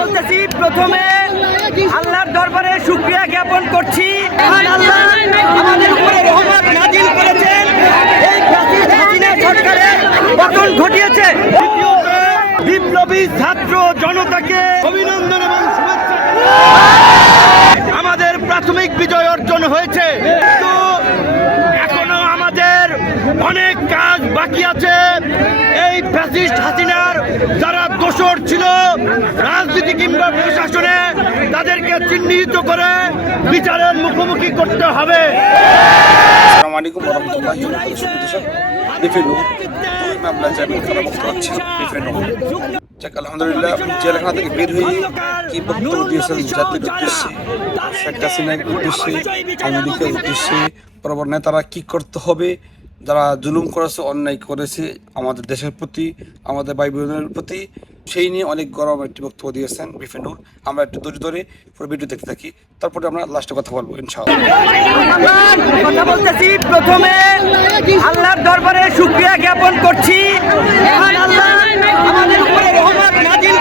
বলতেছি প্রথমে আল্লাহর দরবারে শুক্রিয়া জ্ঞাপন করছি। মহান আল্লাহ আমাদের উপরে রহমত নাজিল করেছেন। এই ফ্যাসিস্ট সরকারের পতন ঘটিয়েছে। বিপ্লবী ছাত্র জনতাকে অভিনন্দন এবং শুভেচ্ছা আমাদের প্রাথমিক বিজয় অর্জন হয়েছে। কিন্তু এখনও আমাদের অনেক কাজ বাকি আছে। এই ফ্যাসিস্ট হাসিনার যারা দোষর ছিল। রাজনীতি কিংবা প্রশাসনে তাদেরকে চিহ্নিত করে বিচারের মুখোমুখি করতে হবে। আলহামদুলিল্লাহ নেতারা কি করতে হবে যারা জুলুম করেছে অন্যায় করেছে আমাদের দেশের প্রতি আমাদের ভাই বোনের প্রতি সেই নিয়ে অনেক গরম একটি বক্তব্য দিয়েছেন বিভিন্ন আমরা একটু ধৈর্য ধরে পুরো ভিডিও দেখতে থাকি। তারপরে আমরা লাস্টে কথা বলব কথা বলতেছি প্রথমে আল্লাহর দরবারে শুক্রিয়া জ্ঞাপন করছি।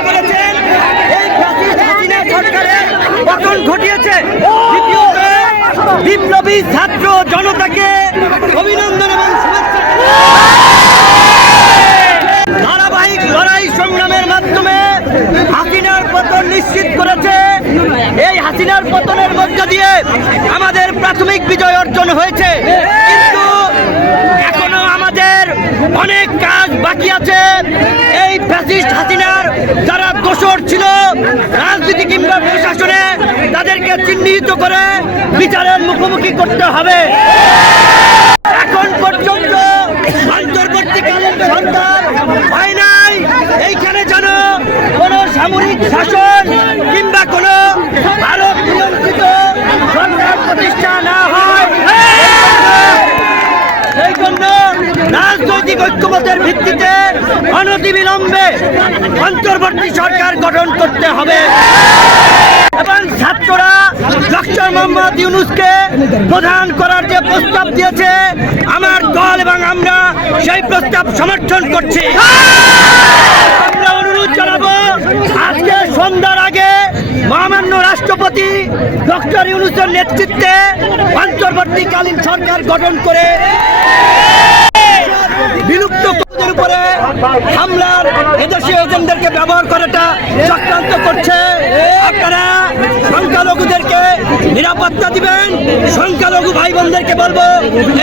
করেছেন। ঘটিয়েছে। বিপ্লবী ছাত্র জনতাকে অভিনন্দন এবং শুভেচ্ছা ধারাবাহিক লড়াই সংগ্রামের মাধ্যমে হাসিনার পতন নিশ্চিত করেছে এই পতনের মধ্য দিয়ে আমাদের প্রাথমিক বিজয় অর্জন হয়েছে। কিন্তু এখনও আমাদের অনেক কাজ বাকি আছে। এই ফ্যাসিস্ট হাসিনার যারা দোষর ছিল রাজনীতি কিংবা প্রশাসনে, তাদেরকে চিহ্নিত করে বিচারের মুখোমুখি করতে হবে। এখন পর্যন্ত অন্তর্বর্তীকালীন সরকার হয় নাই। এইখানে যেন কোন সামরিক শাসন কিংবা কোন ভারত নিয়ন্ত্রিত সরকার প্রতিষ্ঠা না হয় সেই জন্য রাজনৈতিক ঐক্যমতের ভিত্তিতে অনতিবিলম্বে অন্তর্বর্তী সরকার গঠন করতে হবে। এবং ছাত্ররা ডক্টর মোহাম্মদ ইউনুসকে প্রধান করার যে প্রস্তাব দিয়েছে, আমার দল এবং আমরা সেই প্রস্তাব সমর্থন করছি। আমরা অনুরোধ জানাব, আজকে সন্ধ্যার আগে মহামান্য রাষ্ট্রপতি ডক্টর ইউনুসের নেতৃত্বে অন্তর্বর্তীকালীন সরকার গঠন করে বিলুপ্ত উপরে হামলার এদেশীয় এজেন্টদেরকে ব্যবহার করাটা চক্রান্ত করছে। আপনারা সংখ্যালঘুদেরকে নিরাপত্তা দিবেন। সংখ্যালঘু ভাই বোনদেরকে বলব,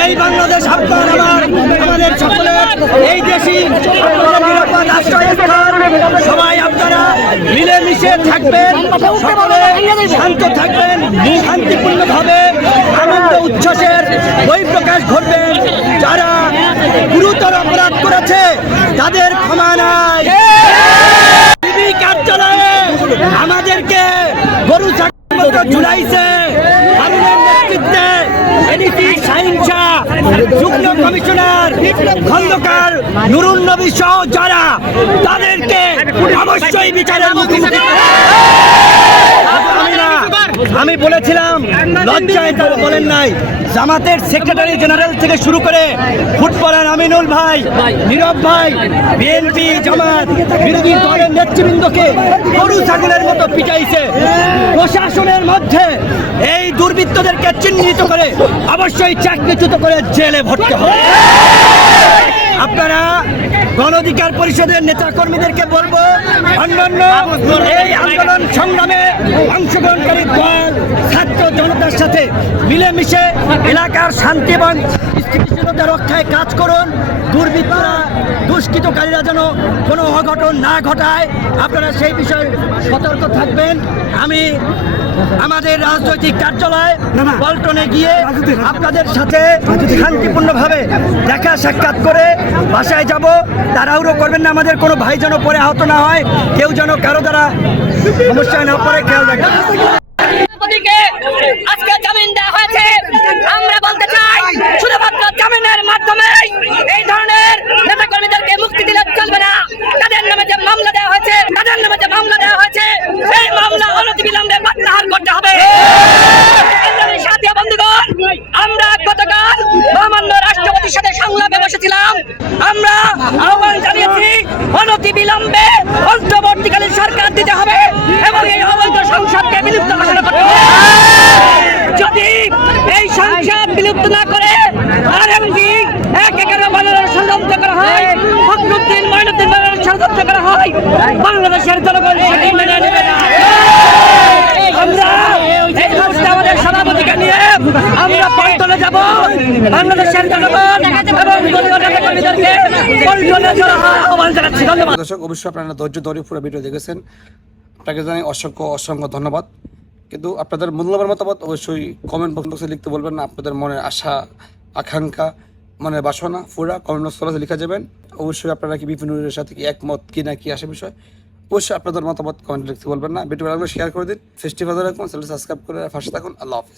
এই বাংলাদেশ আপনার আমার, আমাদের সকলের, এই আপনাদের নিরাপদ সবাই আপনারা মিলেমিশে থাকবেন, সকলে শান্ত থাকবেন, শান্তিপূর্ণভাবে, আনন্দ উচ্ছ্বাসের বহিঃপ্রকাশ ঘটবেন যারা গুরুতর অপরাধ করেছে, তাদের ক্ষমা নাই। কার্যালয়ে আমাদেরকে গরু ঝুলাইছে। নুরুন নবী সহ যারা তাদেরকে অবশ্যই বিচারের মুখোমুখি আমি বলেছিলাম, লজ্জায় তারা বলেন নাই। জামাতের সেক্রেটারি জেনারেল থেকে শুরু করে ফুটবলার আমিনুল ভাই, নীরব ভাই বিএনপি জামাত, বিরোধী দলের নেতৃবৃন্দকে গরু ছাগলের মতো পিটাইছে। প্রশাসনের মধ্যে এই দুর্বৃত্তদেরকে চিহ্নিত করে অবশ্যই চাকরিচ্যুত করে জেলে ভরতে হবে। আপনারা গণ অধিকার পরিষদের নেতা কর্মীদেরকে বলব, অন্যান্য এই আন্দোলন সংগ্রামে অংশগ্রহণকারী জনতার সাথে মিলেমিশে এলাকার শান্তি এবং স্থিতিশীলতা রক্ষায় কাজ করুন। দুর্বৃত্তরা দুষ্কৃতকারীরা যেন কোনো অঘটন না ঘটায়। আপনারা সেই বিষয়ে সতর্ক থাকবেন। আমি আমাদের রাজনৈতিক কার্যালয় পল্টনে গিয়ে আপনাদের সাথে শান্তিপূর্ণভাবে দেখা সাক্ষাৎ করে বাসায় যাব। তাড়াহুড়ো করবেন না। আমাদের কোনো ভাই যেন পরে আহত না হয়। কেউ যেন কারও দ্বারা সমস্যা না পড়ে খেয়াল রাখবেন। রাষ্ট্রপতিকে আজকে জামিন দেওয়া হয়েছে। আমরা বলতে চাই, শুধুমাত্র জামিনের মাধ্যমে এই ধরনের নেতা কর্মীদেরকে মুক্তি দিলে চলবে না। তাদের নামে যে মামলা দেওয়া হয়েছে, তাদের নামে যে মামলা দেওয়া হয়েছে, সেই মামলা অনতিবিলম্বে প্রত্যাহার করতে হবে। আমরা গতকাল মহামান্য রাষ্ট্রপতির সাথে সংলাপে বসেছিলাম। আমরা আহ্বান জানিয়েছি, অনতি বিলম্বে অন্তর্বর্তীকালীন সরকার দিতে হবে এবং সংসদ ঘোষণা করতে হবে। যদি না করে আর এমনকি এক এগারো বাংলার ষড়যন্ত্র করা হয়। ফখরুদ্দিন মঈনুদ্দিন বাংলার ষড়যন্ত্র করা হয়। বাংলাদেশের জনগণ সেটি মেনে নেবে না। যাব। ধন্যবাদ। দর্শক, অবশ্যই আপনারা ধৈর্য ধরে পুরো ভিডিও দেখেছেন। আপনাকে জানাই অসংখ্য অসংখ্য ধন্যবাদ। কিন্তু আপনাদের মূল্যবান মতামত অবশ্যই কমেন্ট বক্সে লিখতে বলবেন না। আপনাদের মনের আশা, আকাঙ্ক্ষা মানে বাসনা ফুরা কমেন্ট বক্স বক্সে লিখা যাবেন। অবশ্যই আপনারা কি বিভিন্ন সাথে কি একমত, কি না, কি আসে বিষয়, অবশ্যই আপনাদের মতামত কমেন্ট লিখতে বলবেন না। ভিডিও ভালো শেয়ার করে দিন। ফেস্টিভাল রাখুন চ্যানেল সাবস্ক্রাইব করে ফার্স্ট থাকুন। আল্লাহ হাফিজ।